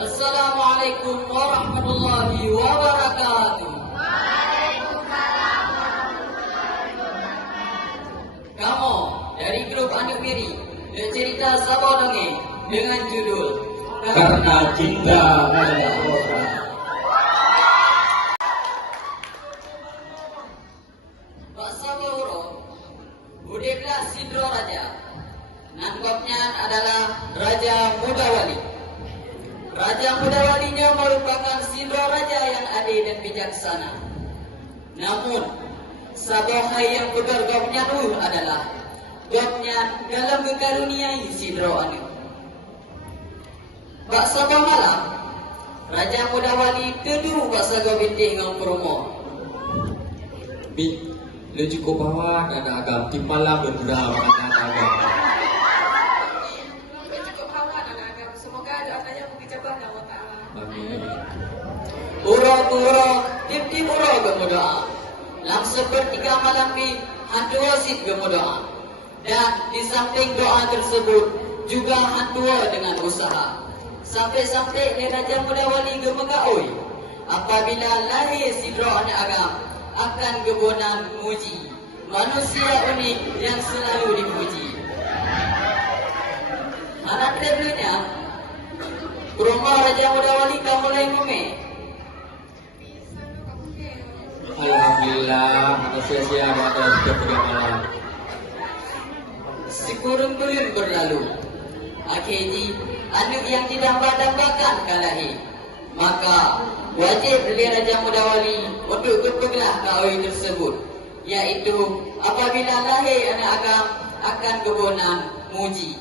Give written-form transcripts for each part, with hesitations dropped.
Assalamualaikum warahmatullahi wabarakatuh. Kamu dari grup Anak Miri bercerita Sabah Dongeng dengan judul Karena Cinta Adalah Orang. Pak Sabah Uro Budeklah Sidro Raja. Nangkopnya adalah Raja Mudawali. Raja Mudawalinya merupakan Sidro Raja yang adil dan bijaksana. Namun Sabohai yang pegar gopnya itu adalah gopnya dalam mengaruniai Sidro Anu. Bak Sabah malam Raja Mudawali teduh Bak Sago binti dengan promo. Bi, lu cukup bawa anak agam di malam berbudak anak agam. Semoga doanya mengijabah ya Allah Ta'ala. Amin. Uro-uro, tim-tim uro gemudoa. Langsung bertiga malam di hantu wasit gemudoa. Dan di samping doa tersebut juga hantu dengan usaha. Sampai-sampai ni Raja Mudawali gemegaoi. Apabila lahir Sidro anak agam akan gebonan muji. Manusia unik yang selalu dipuji. Mana terlunya? Rumah Raja Mudawali kau mulai ngome. Alhamdulillah, manusia siap atau sudah pergi malam. Sekurung-kurung berlalu. Akhirnya, anak yang didamba-dambakan kalahi. Maka, wajib oleh Raja Mudawali untuk kepeglah kawin tersebut. Yaitu, apabila lahir anak agam akan kebonan muji.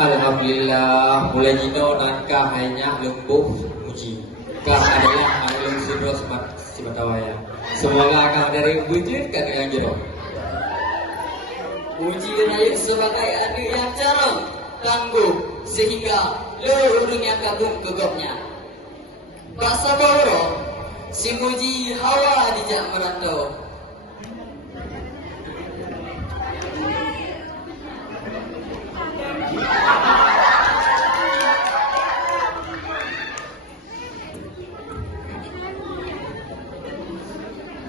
Alhamdulillah, mulai jino nankah hanya lembuh muji. Kah adalah alun Sidro Simatawaya. Semoga akan dari wujud kan yang jero. Muji dan ayat sebagai adik yang jarang tangguh sehingga lurung yang kagum gegapnya. Pak Saboro, si muji hawa dijak merantau.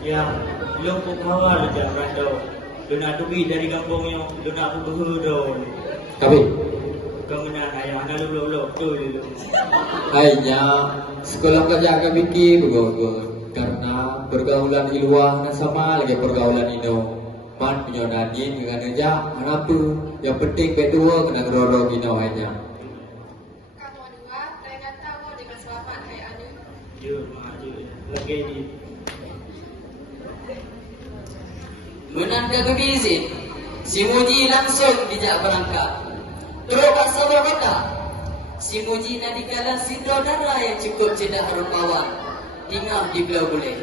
Ya, belum hawa aja rando. Lu nak tubi dari kampung yang lu nak aku berhudo. Tapi, Kau menang ayah anak lu tu lu. hanya sekolah kerja kami bikin karena pergaulan iluah dan sama lagi pergaulan ino. Man punya nadin dengan aja anak tu yang penting kedua kena gerodok ino hanya. Kamu dua, saya kata mau dengan selamat kayak anu. Jur, maju. Lagi ni. Menanda kebizin, si muji langsung dijak berangkat. Terus Pak Saboro kata, si muji nadikalah Sidro darah yang cukup cedak rupawan. Tinggal di belah boleh.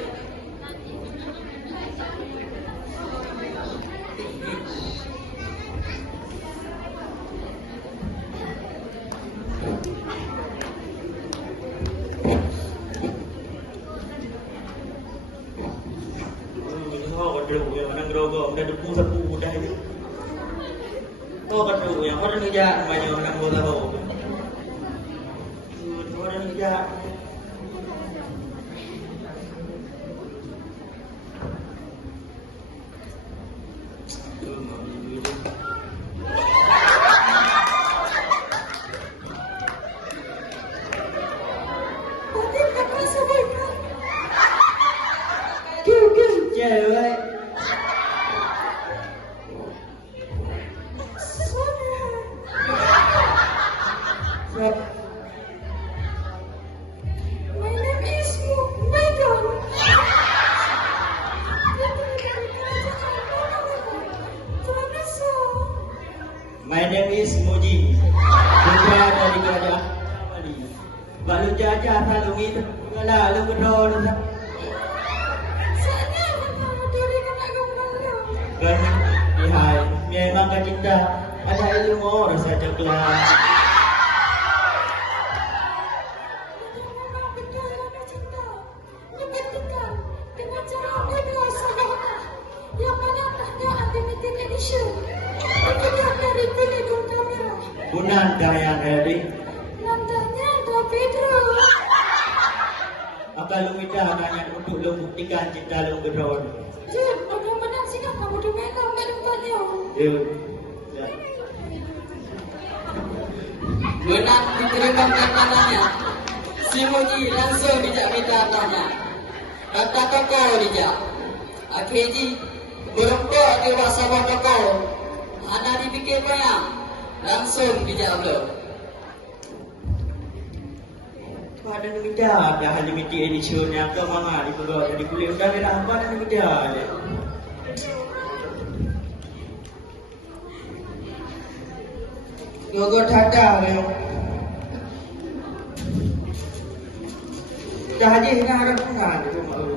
Kau kedua yang mana gerogok dah depu sapu dah itu. Kau kedua yang mana kerja banyak orang bola kau. Kau ada kerja. Cewek. My name is Megan. My name is Muji. Putra dari kerajaan Mali. Balu jajah selalu gitu. Kalau lu berdoa Sana, dari kan aku Kan lihai, memang kan cinta ada ilmu rasa coklat. Memang betul ada cinta. Membuktikan dengan cara berdua sahaja yang mana ada limited edition. Tidak dari Peligon Kamera. Bunan yang ada. Nandanya ada Pedro. Apa lu minta hanya untuk lu buktikan cinta lu gedron? Jun, benar-benar sikap kamu dipegang tempatnya. Ya. Menang diterima makanannya. Si Muji langsung dijak minta tanya. Kata toko dijak. Akhirnya berempuk di wasabah toko. Anak dipikir banyak. Langsung dijak belum. Ada media, dah ada media edition yang ke mana di bawah dari kulit udah ada apa ada media. Gogo tada leo. Dah aja nak ada pengan itu malu.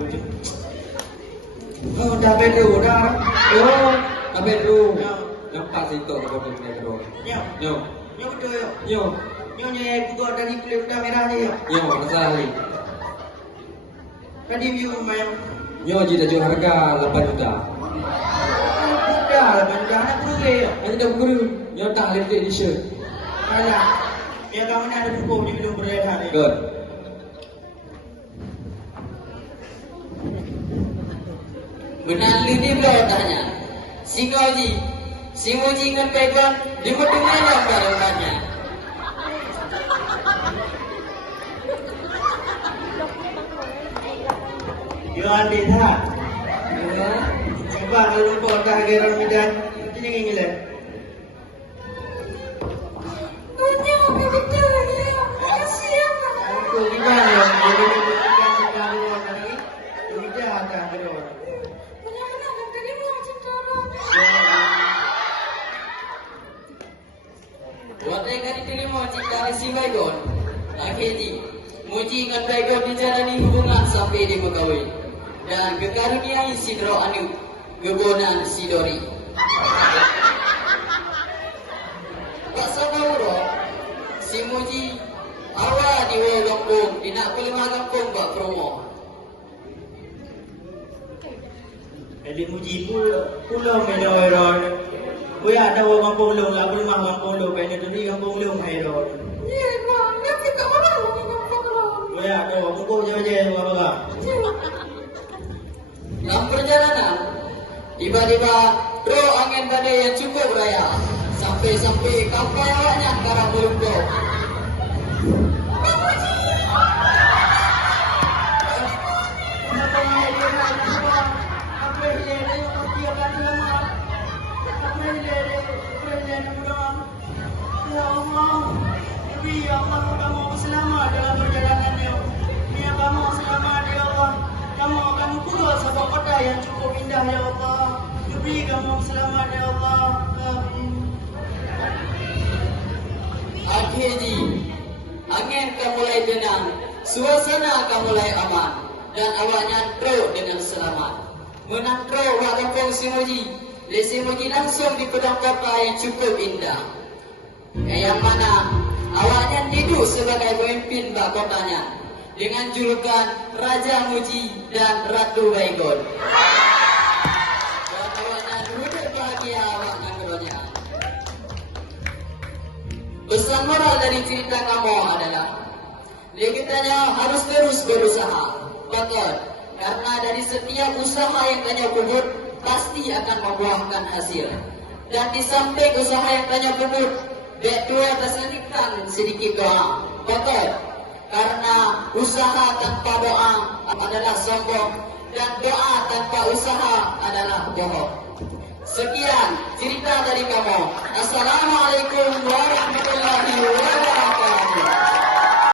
Oh dah bedu dah. Oh Tapi lu nampak situ kalau Pedro. nyo Yo, nyo betul yo. yo, Nyo nya Gogo dari kulit udah merah ni yo. yo, masalah ni. Tadi view main. Yo, jika jual harga 8 juta. Dah lah benda nak pergi yo. Ini dah guru. Yo tak limited edition. Kalah. Ya kamu ni ada hukum ni belum beredar ni. Good. Benar ni belum tanya. Si Muji ingat pegang di mana barang-barangnya. Yo andi tak. Sebab kalau kau dah geran medan, ini yang ingin lah. Punya apa betul ya? Makasih ya. Aku gimana ya? Jadi buktikan cinta lu orang ni. Tidak ada geran. Benar-benar nak terima cinta orang. Buat yang diterima cinta si Baygon. Akhirnya Muji dengan Baygon dijalani hubungan sampai di Megawai dan kekaruniai si Dro Anu gegonan si Dori. Pak Saburo si Muji awal di Kampung di nak kelima kampung Pak Promo. Jadi muji pulau medoiron. Kau ada orang kampung lu, aku rumah kampung lu, kayaknya tu ni kampung lu medoiron. Ya, bang. Nak kita mana lagi kampung orang? Kau ada orang kampung jauh-jauh apa apa? Dalam perjalanan, tiba-tiba Dro angin badai yang cukup raya sampai kapal awaknya karang melumpuh. Yang cukup indah ya Allah. Beri kamu selamat ya Allah. Amin. Akhirnya, angin akan mulai tenang, suasana akan mulai aman, dan awaknya Dro dengan selamat. Menang Dro wak kampung si Muji, si Muji langsung di pedang kota yang cukup indah. Yang mana awaknya duduk sebagai pemimpin bak kotanya dengan julukan Raja Muji dan Ratu Baygon. Dan awaknya duduk bahagia awaknya keduanya. Pesan moral dari cerita kamu adalah kitanya harus terus berusaha. Betul. Karena dari setiap usaha yang tanya kubur pasti akan membuahkan hasil. Dan di samping usaha yang tanya kubur, dua terselipkan sedikit doa. Betul. Karena usaha tanpa doa adalah sombong dan doa tanpa usaha adalah bohong. Sekian cerita dari kamu. Assalamualaikum warahmatullahi wabarakatuh.